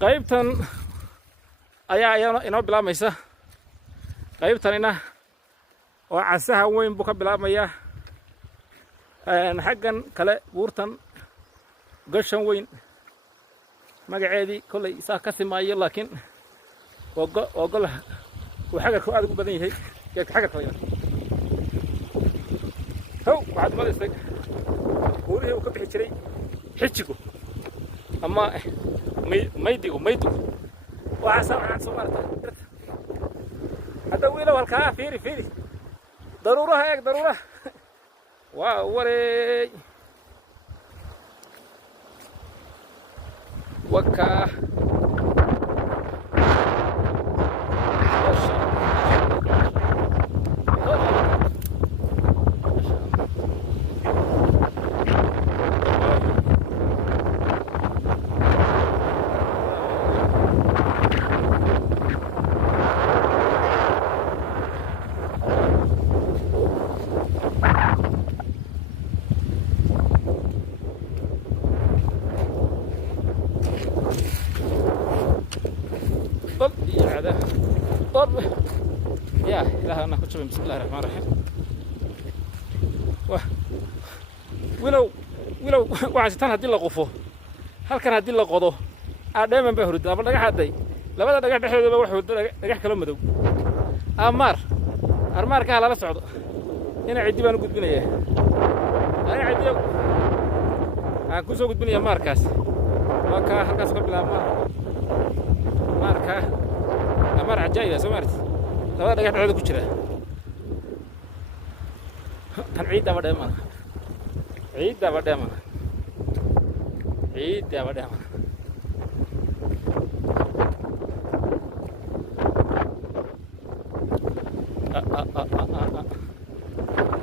qaybtan ayaa inoo bilaamaysa qaybtanina oo casaha weyn buu ka bilaabmaya xaggan kale buurtan gashan weyn magaceedii kollay isaa ka simaayo laakiin gol uu xagarku aad ugu badan yahay geedka xagarka la yidhaahdo how waxaad madaysay buurihii uu ka bixi jiray xijigu ama maydigu waxaasaa waxaad soo maarata hadda wiilow halkaa fiiri daruuraha eeg daruuraha waa wareey wakaa طب يا إلهي أنا كنت بسم الله الرحمن الرحيم ولو وعشتان هدي لقفه هل كان هدي لقضه دائما بهرد أما نجح هدي لما نجح بحيث بوحد نجح كلام مدو أرمار كهلا لا صعد هنا عدي بنو قد بنيه أنا عدي أكون سو قد بنيه ماركاس وكا هكاس قبل ماركا أمر عجيبة سمعت لو أنا قاعد أعود كشرة عيد ده بدأ ما عيد ده بدأ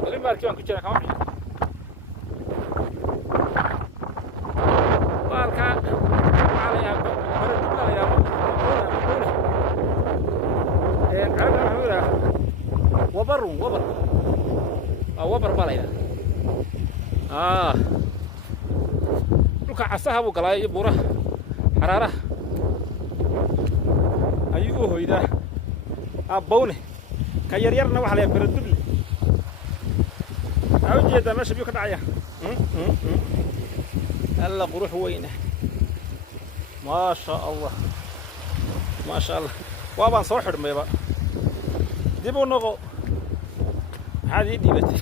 اللي ماركيون كشرة كمان ماركا عليها وبر بالينا لك عساها ابو قلاي بوره حراره ايوه هيدا ابونه كيريرنا waxa la baradul awjeeda meesha biyo ka dhacaya alla qurux weyna ma sha Allah waabaan soo xidhmayba dib u noqo maxaad ii dhiibatay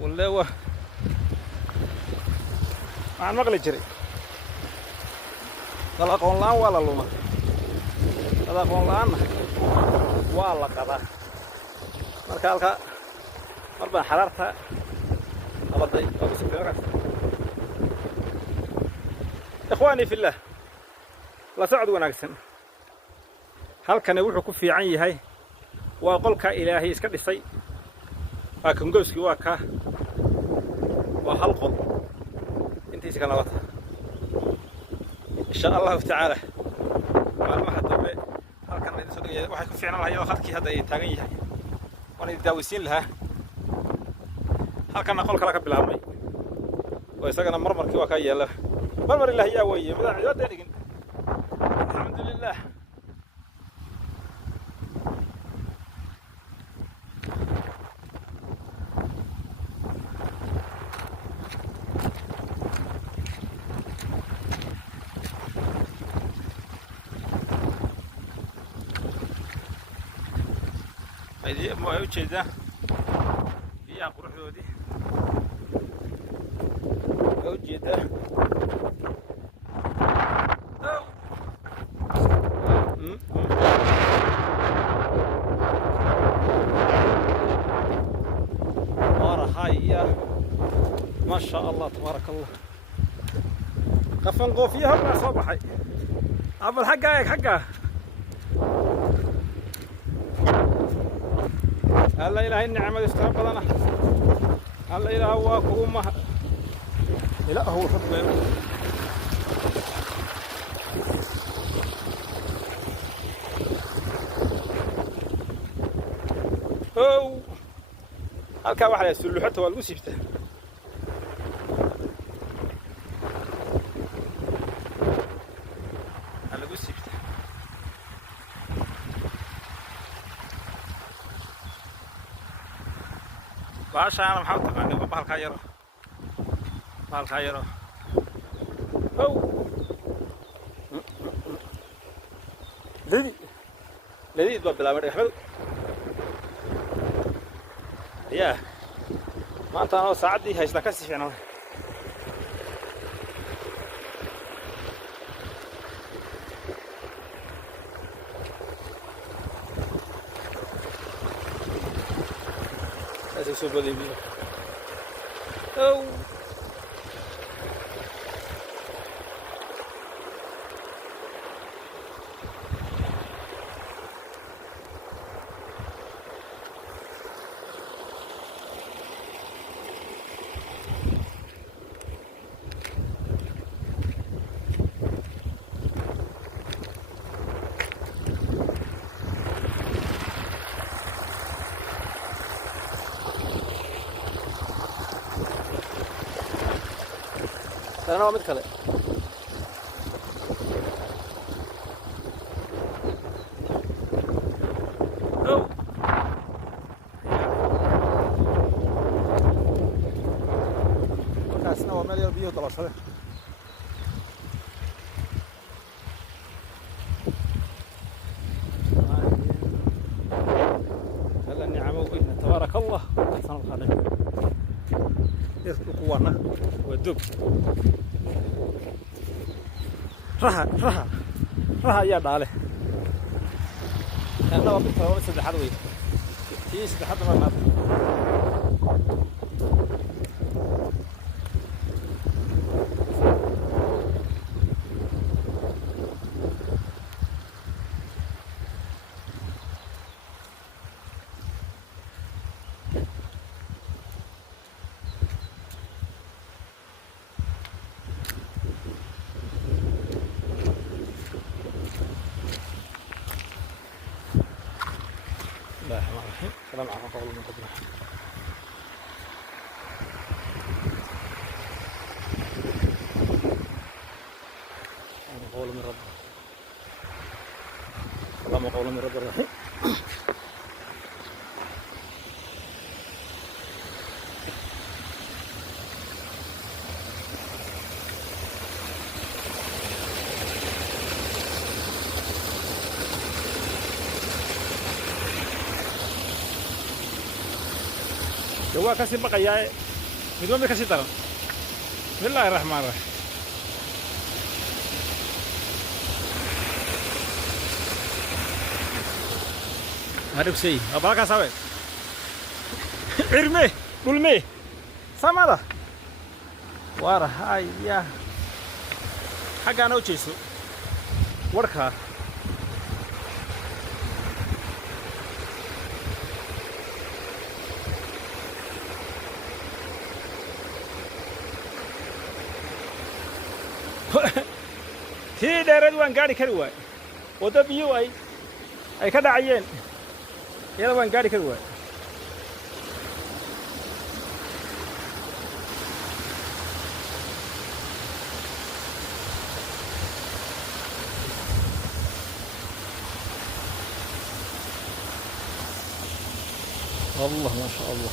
walle waxaan maqli jiray dal aqoon la'aan waa la luma dal aqoon la'aanna waa la qadaa marka halka mar baan xaraarta abaday oo si fiican ikhwaani fillah la socod wanaagsan halkani wuxuu ku fiican yahay waa qolka ilaahay iska dhisay laakiin gooski waa ka waa hal qol intiisa kana wata insha Allah ta'ala maalmaha dambe halkan ay soo dhigay waxay ku fiicnaan lahayd oo khadkii hadda ay taagan yahay waan idin daawisiin lahaa halkan qol kala ka bilaabmay oo isagana marmarkii waa ka yeelay marmar ilaahay yaa weeye madaxda dhigin alxamdulillah هذه ما يوجد هي قروح ودي يوجد هاي ما شاء الله تبارك الله قفل قوفيها مع صباحي عبد حقها الله إله النعمة استقبلنا الله إله هو كومه لا هو حبه أو halka waxa la suluxata waa lagu siibtaa baasha ana maxaa u taqaanay waa bahalka yaro ow لذيذ بلا مرة حلو يا ما أنت أنا ساعدي هاي سلكسي فينا هذا شو بدي بيه أو أنا ما متكلم أو كاسنا ومليون بيو طلع شوي هلا النعم وإن تبارك الله أحسن الخالق يسلك قوانا والدب رها يا داله أنا وقت فرعون سدحات وين تيجي سدحات ما نعرف بسم الله الرحمن الرحيم السلام عليكم ورحمة الله وبركاته قول من رب اللهم قول من رب الرحيم جوا كسي بقى يا بدون بكسي ترى بسم الله الرحمن الرحيم هذا شيء أبغى كسبه إرمي بولمي سامارا وارا هاي يا حاجة أنا وشيسو وركها tii dheereed waan gaari kari waay waddo biyo ay ka dhacayeen iyada waan gaari kari waay والله ما شاء الله